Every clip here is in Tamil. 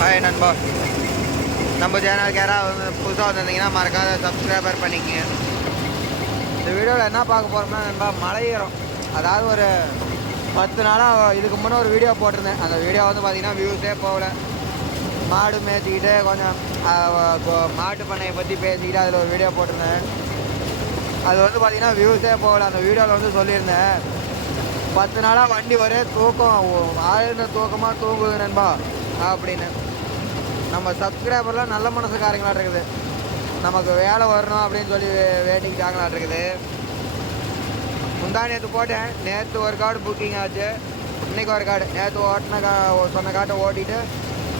ஹாய் நண்பா. நம்ம சேனலுக்கு யாராவது வந்து புதுசாக வந்திருந்தீங்கன்னா மறக்காத சப்ஸ்கிரைபர் பண்ணிக்கங்க. இந்த வீடியோவில் என்ன பார்க்க போகிறோம்னா நண்பா மலை ஏறும் அதாவது ஒரு பத்து நாளாக இதுக்கு முன்னே ஒரு வீடியோ போட்டிருந்தேன். அந்த வீடியோ வந்து பார்த்தீங்கன்னா வியூஸே போகல. மாடு மேய்த்திக்கிட்டே கொஞ்சம் மாட்டு பண்ணையை பற்றி பேசிக்கிட்டு அதில் ஒரு வீடியோ போட்டிருந்தேன். அது வந்து பார்த்திங்கன்னா வியூஸே போகல. அந்த வீடியோவில் வந்து சொல்லியிருந்தேன். பத்து நாளாக வண்டி ஒரே தூக்கம். ஆழ்ந்த தூக்கமாக தூங்குது நண்பா அப்படின்னு. நம்ம சப்ஸ்கிரைபர்லாம் நல்ல மனசுக்காரங்களா இருக்குது. நமக்கு வேலை வரணும் அப்படின்னு சொல்லி வேட்டிக்கிட்டாங்களா இருக்குது. முந்தா நேற்று போட்டேன். நேற்று ஒரு கார்டு புக்கிங் ஆச்சு. இன்னைக்கு ஒரு கார்டு நேற்று ஓட்டின கா சொன்ன காட்டை ஓட்டிட்டு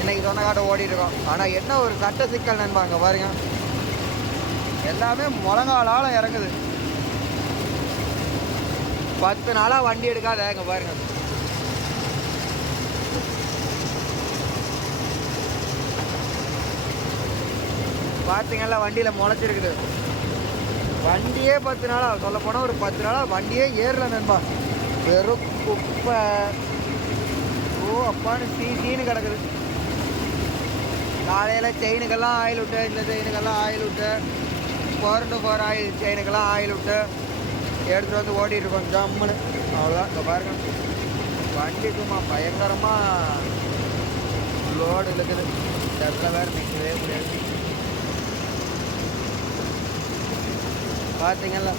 இன்னைக்கு சொன்ன காட்டை ஓட்டிட்டு இருக்கோம். ஆனால் என்ன ஒரு சட்ட சிக்கல் நண்பாங்க பாருங்க. எல்லாமே முழங்காலால இறங்குது. பத்து நாளாக வண்டி எடுக்காத இங்க பாருங்க. பார்த்தீங்கல்ல வண்டியில் முளைச்சிருக்குது. வண்டியே பத்து நாளாக சொல்ல போனால் ஒரு பத்து நாளாக வண்டியே ஏறல நண்பா. வெறும் குப்பை. ஓ அப்பான்னு சீ சீனு கிடக்குது. காலையில் செயினுக்கெல்லாம் ஆயில் விட்டு இந்த செயினுக்கெல்லாம் ஆயில் விட்டு ஃபோர் டு ஃபோர் ஆயில் செயினுக்கெல்லாம் ஆயில் விட்டு எடுத்துகிட்டு வந்து ஓடிட்டு இருக்கோம் ஜம்முன்னு. அவ்வளோதான் இங்கே பாருங்க. வண்டி சும்மா பயங்கரமாக லோடு இருக்குது இந்த இடத்துல வேறு நிற்கவே முடியாது. பார்த்தீங்களா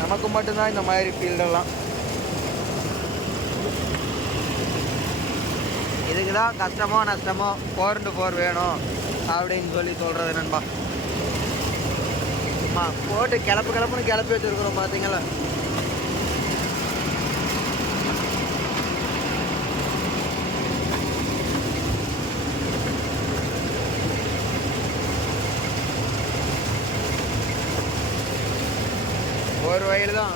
நமக்கு மட்டும்தான் இந்த மாதிரி ஃபீல்டெல்லாம் இதுக்கு தான் கஷ்டமோ நஷ்டமோ ஃபோர் இன்ட்டு ஃபோர் வேணும் அப்படின்னு சொல்லி சொல்கிறது நண்பா. அம்மா போட்டு கிளப்பு கிளப்புன்னு கிளப்பி வச்சுருக்குறோம் பார்த்தீங்களா ஒரு வயல் தான்.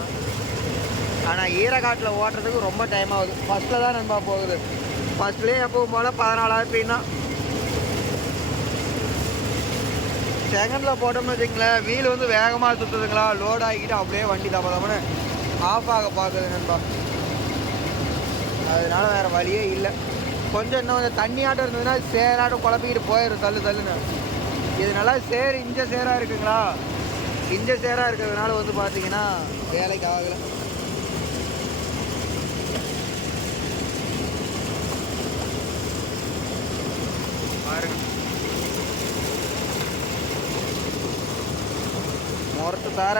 ஆனால் ஈரக்காட்டில் ஓட்டுறதுக்கு ரொம்ப டைம் ஆகுது. ஃபஸ்ட்டில் தான் நண்பா போகுது. ஃபஸ்ட்லேயே எப்பவும் போல் பதினாலாயிரம் பீனா செகண்டில் போட்டோம்னு வச்சுங்களேன் வீல் வந்து வேகமாக சுற்றுதுங்களா லோட் ஆகிக்கிட்டு அப்படியே வண்டி தப்ப ஆஃப் ஆக பார்க்குது நண்பா. அதனால வேறு வழியே இல்லை. கொஞ்சம் இன்னும் கொஞ்சம் தண்ணியாட்டம் இருந்ததுன்னா சேராட்டம் குழப்பிக்கிட்டு போயிடும் தள்ளு தள்ளுன்னு. இது நல்லா சேர் இஞ்ச சேராக இருக்குங்களா? இஞ்ச சேராக இருக்கிறதுனால வந்து பார்த்தீங்கன்னா வேலைக்கு ஆகலை. பாருங்க. முரட்டு தார.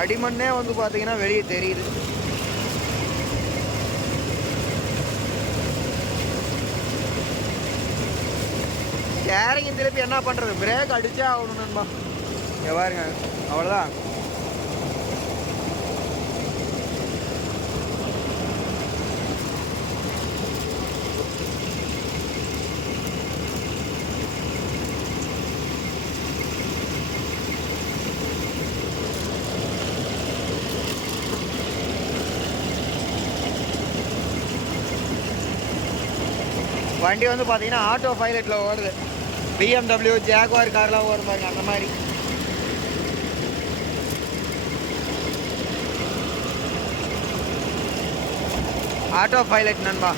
அடிமண்ணே வந்து பார்த்தீங்கன்னா வெளியே தெரியுது. கேரிங் திருப்பி என்ன பண்ணுறது பிரேக் அடித்தே ஆகணும் நண்பா. இங்கே பாருங்க. அவ்வளோதான் வண்டி வந்து பார்த்தீங்கன்னா ஆட்டோ பைலட்டில் ஓடுது. பிஎம்டபிள்யூ ஜாகுவார் கார்லாம் ஓடும் பாருங்க அந்த மாதிரி. ஆட்டோ பைலட் நண்பா.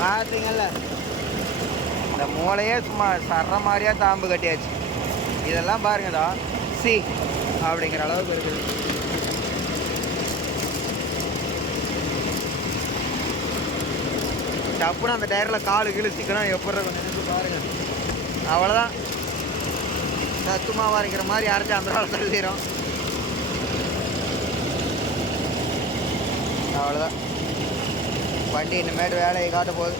பார்த்தீங்கல்ல இந்த மூளையே சும்மா சர்ற மாதிரியா தாம்பு கட்டியாச்சு. இதெல்லாம் பாருங்கடா சி அப்படிங்கிற அளவுக்கு இருக்குது. டப்புன்னு அந்த டயரில் காலு கிழிச்சிக்கணும் எப்படி இருக்கும் நினைச்சு பாருங்க. அவ்வளோதான் சத்துமாவா இருக்கிற மாதிரி அரைச்சி அந்த நாள் தள்ளிடும் அவ்வளோதான் வண்டி இனிமேட்டு வேலையை காட்ட போகுது.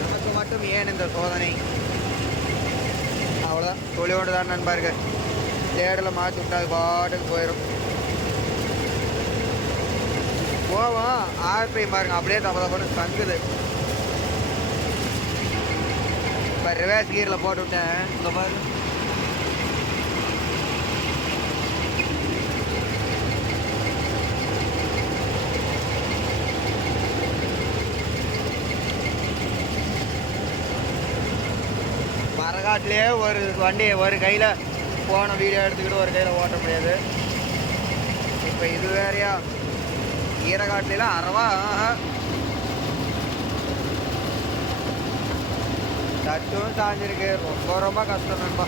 நமக்கு மட்டும் ஏன் இந்த சோதனை? அவ்வளோதான் தொழிலோடு தான் நண்பர்கள். தேடலை மாற்றி விட்டா அது பாட்டுக்கு போயிடும். போவோம். ஆர்பி பாருங்க. அப்படியே தப்ப தப்பன்னு தங்குது. இப்போ ரிவர்ஸ் கீரில் போட்டு விட்டேன். இங்கே பாரு. மரகாட்டிலே ஒரு வண்டி ஒரு கையில் போன வீடியோ எடுத்துக்கிட்டு ஒரு கையில் ஓட்ட முடியாது. இப்போ இது வேறையா? ஈரகாட்டிலாம் அறவா? தட்டும் தச்சும் சாஞ்சிருக்கு. ரொம்ப ரொம்ப கஷ்டம் நண்பா.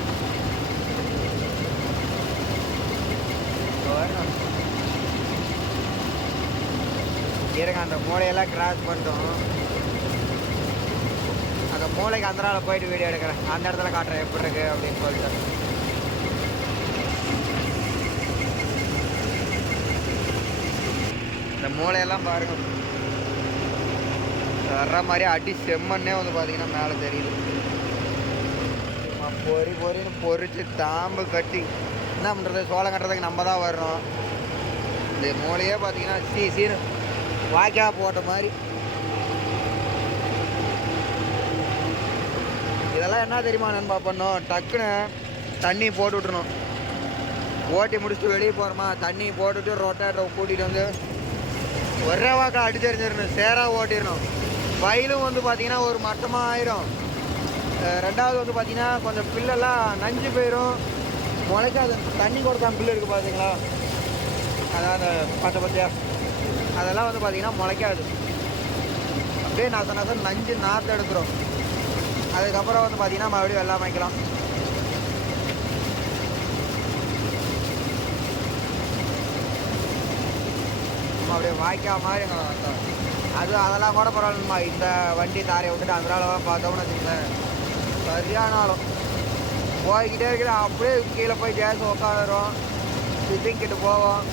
இருங்க அந்த மூளையெல்லாம் கிராஸ் பண்ணிட்டோம். அந்த மூளைக்கு அந்த போயிட்டு வீடியோ எடுக்கிறேன். அந்த இடத்துல காட்டுறேன் எப்படி இருக்கு அப்படின்னு சொல்லிட்டு. இந்த மூளையெல்லாம் பாருங்க. வர்ற மாதிரி அடி செம்மண்ணே வந்து பார்த்தீங்கன்னா மேலே தெரியுது. பொறி பொறின்னு பொறிச்சு தாம்பு கட்டி என்ன பண்ணுறது சோளம் கட்டுறதுக்கு நம்ம தான் வரணும் இந்த மூளையே பார்த்தீங்கன்னா சீ சீனு வாய்க்கா போட்ட மாதிரி. இதெல்லாம் என்ன தெரியுமா நண்பா பண்ணோம் டக்குன்னு தண்ணி போட்டு விட்டுணும் ஓட்டி முடிச்சுட்டு வெளியே போகிறோமா தண்ணி போட்டுட்டு ரொட்டேட்டரை கூட்டிகிட்டு வந்து ஒரே வாக்கில் அடிச்சரிஞ்சிடணும் சேராக ஓட்டிடணும். வயலும் வந்து பார்த்தீங்கன்னா ஒரு மட்டமாக ஆயிரும் ரெண்டாவது வந்து பார்த்தீங்கன்னா கொஞ்சம் பில்லெல்லாம் நஞ்சு போயிடும் முளைக்காது தண்ணி கொடுக்காம பில்லு இருக்குது பார்த்தீங்களா அதான் அந்த பச்சை பச்சையாக அதெல்லாம் வந்து பார்த்திங்கன்னா முளைக்காது. அப்படியே நச நசம் நஞ்சு நாற்று எடுக்கிறோம் அதுக்கப்புறம் வந்து பார்த்தீங்கன்னா மறுபடியும் வெள்ளாம அப்படியே வாய்க்கா மாதிரி வந்தோம். அது அதெல்லாம் கூட பரவாயில்லம்மா. இந்த வண்டி தாரையை விட்டுட்டு அந்த பார்த்தோம்னு வச்சுக்கோங்களேன். சரியானாலும் போய்கிட்டே இருக்கிற அப்படியே கீழே போய் கேஸ் உட்காந்துரும் சிட்டிங் கிட்ட போவோம்.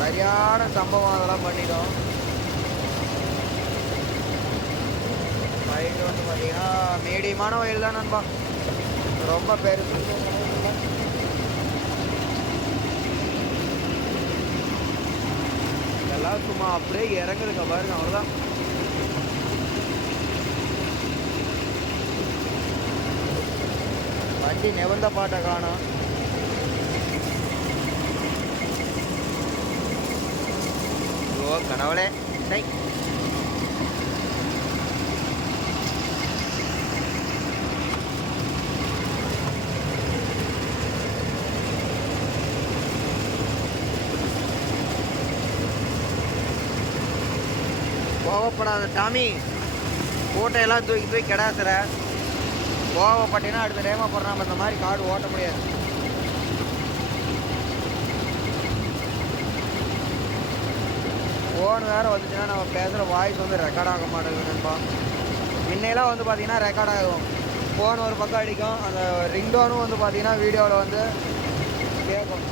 சரியான சம்பவம் அதெல்லாம் பண்ணிட்டோம். வயல் வந்து பார்த்தீங்கன்னா மீடியமான வயல் தான் நண்பா. ரொம்ப பெருசு. அதாவது சும்மா அப்படியே இறங்குதுங்க பாருங்க அவ்வளோதான் வண்டி நிவந்த பாட்டை காணும். ஓ கனவுளே டை கோவப்படாத சாமி. கூட்டையெல்லாம் தூக்கி தூக்கி கிடாசுற. கோவப்பட்டினா அடுத்த டைம் போடுறாம இந்த மாதிரி காடு ஓட்ட முடியாது. ஃபோன் வேறு வந்துச்சுன்னா நம்ம பேசுகிற வாய்ஸ் வந்து ரெக்கார்ட் ஆக மாட்டேங்குது நண்பா. முன்னையெல்லாம் வந்து பார்த்தீங்கன்னா ரெக்கார்ட் ஆகும். ஃபோன் ஒரு பக்கம் அடிக்கும். அந்த ரிங்டோனும் வந்து பார்த்தீங்கன்னா வீடியோவில் வந்து கேட்கும்.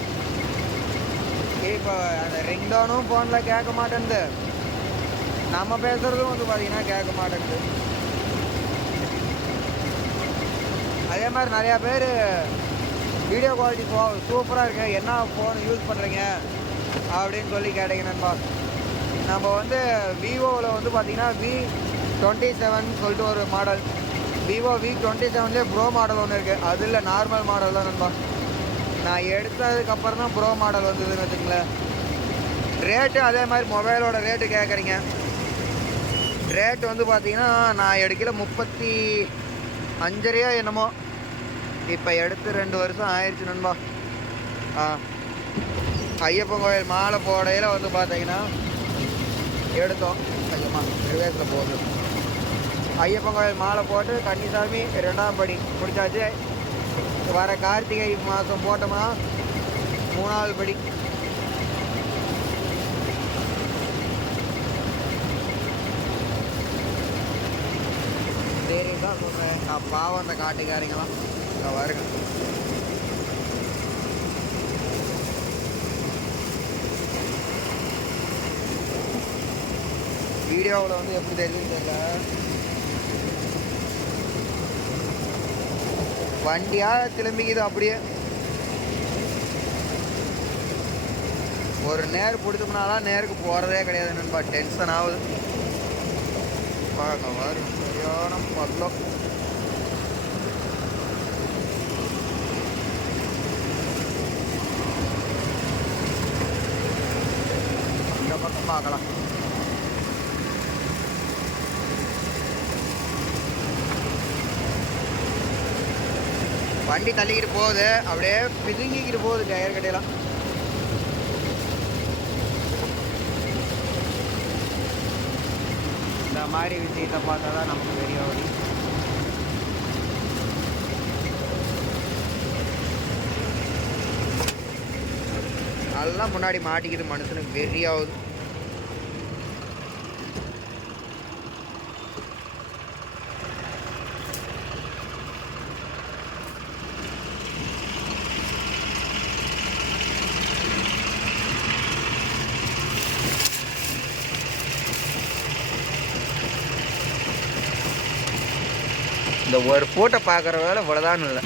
இப்போ அந்த ரிங்டோனும் ஃபோனில் கேட்க மாட்டேன்து நம்ம பேசுகிறதும் வந்து பார்த்தீங்கன்னா கேட்க மாட்டேங்குது. அதே மாதிரி நிறையா பேர் வீடியோ குவாலிட்டி போ சூப்பராக இருக்கு. என்ன ஃபோன் யூஸ் பண்ணுறீங்க அப்படின்னு சொல்லி கேட்டீங்க நண்பா. நம்ம வந்து விவோவில் வந்து பார்த்தீங்கன்னா வி டுவெண்ட்டி செவன் சொல்லிட்டு ஒரு மாடல் விவோ வி டுவெண்ட்டி செவன்லேயே ப்ரோ மாடல் ஒன்று இருக்குது அது இல்லை நார்மல் மாடல் தான் நண்பா. நான் எடுத்ததுக்கப்புறம் தான் ப்ரோ மாடல் வந்ததுன்னு வச்சுங்களேன் ரேட்டு அதே மாதிரி மொபைலோட ரேட்டு கேட்குறீங்க ரேட் வந்து பார்த்தீங்கன்னா நான் எடுக்கல முப்பத்தி அஞ்சரையோ என்னமோ. இப்போ எடுத்து ரெண்டு வருஷம் ஆயிடுச்சு நண்பா. ஆ. ஐயப்பன் கோயில் மாலை போடையில் வந்து பார்த்தீங்கன்னா எடுத்தோம். ஐயம்மா ரிவேஸில் போகுது ஐயப்பன் கோயில் மாலை போட்டு கன்னிசாமி ரெண்டாம் படி முடிச்சாச்சு. வர கார்த்திகை மாதம் போட்டோம்னா மூணாவது படி. சரி தான் சொல்கிறேன் நான் பாவம் அந்த காட்டுக்காரிங்களாம் நான் வருங்க. வீடியோவில் வந்து எப்படி தெரியுதுன்னு தெரியல. வண்டியாக திரும்பிக்குது அப்படியே. ஒரு நேர் பிடிச்சோம்னாலாம் நேருக்கு போகிறதே கிடையாது நண்பா. டென்ஷன் ஆகுது. பார்க்க வரும் சரியான பள்ளம் இந்த பக்கம் பார்க்கலாம் வண்டி தள்ளிக்கிட்டு போகுது அப்படியே பிதுங்கிக்கிட்டு போகுது டயர் கடையெல்லாம் மாதிரி விஷயத்தை பார்த்தா தான் நமக்கு தெரிய வரும் நல்லா முன்னாடி மாட்டிக்கிது மனுஷனுக்கு வெறியாகுது. இந்த ஒரு ஃபோட்டோ பார்க்குற வேலை இவ்வளோதான் இல்லை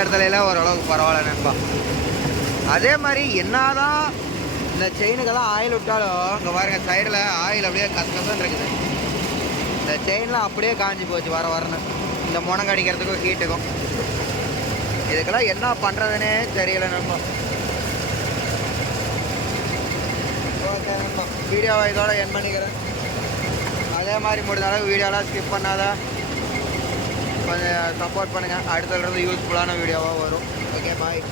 இடத்துல எல்லாம் ஓரளவுக்கு பரவாயில்ல நண்பா. அதே மாதிரி என்னதான் இந்த செயினுக்கெல்லாம் ஆயில் விட்டாலும் இங்கே பாருங்கள் சைடில் ஆயில் அப்படியே கசகசன்னு இருக்குது. இந்த செயின்லாம் அப்படியே காஞ்சி போச்சு வர வரணும் இந்த முனங்கடிக்கிறதுக்கும் ஹீட்டுக்கும் இதுக்கெல்லாம் என்ன பண்ணுறதுனே தெரியல நண்பா. ஓகே நண்பா. வீடியோவை இதோட என் பண்ணிக்கிறேன். அதே மாதிரி முடிஞ்ச அளவு வீடியோலாம் ஸ்கிப் பண்ணாத. கொஞ்சம் சப்போர்ட் பண்ணுங்கள் அடுத்தது யூஸ்ஃபுல்லான வீடியோவாக வரும். Okay bye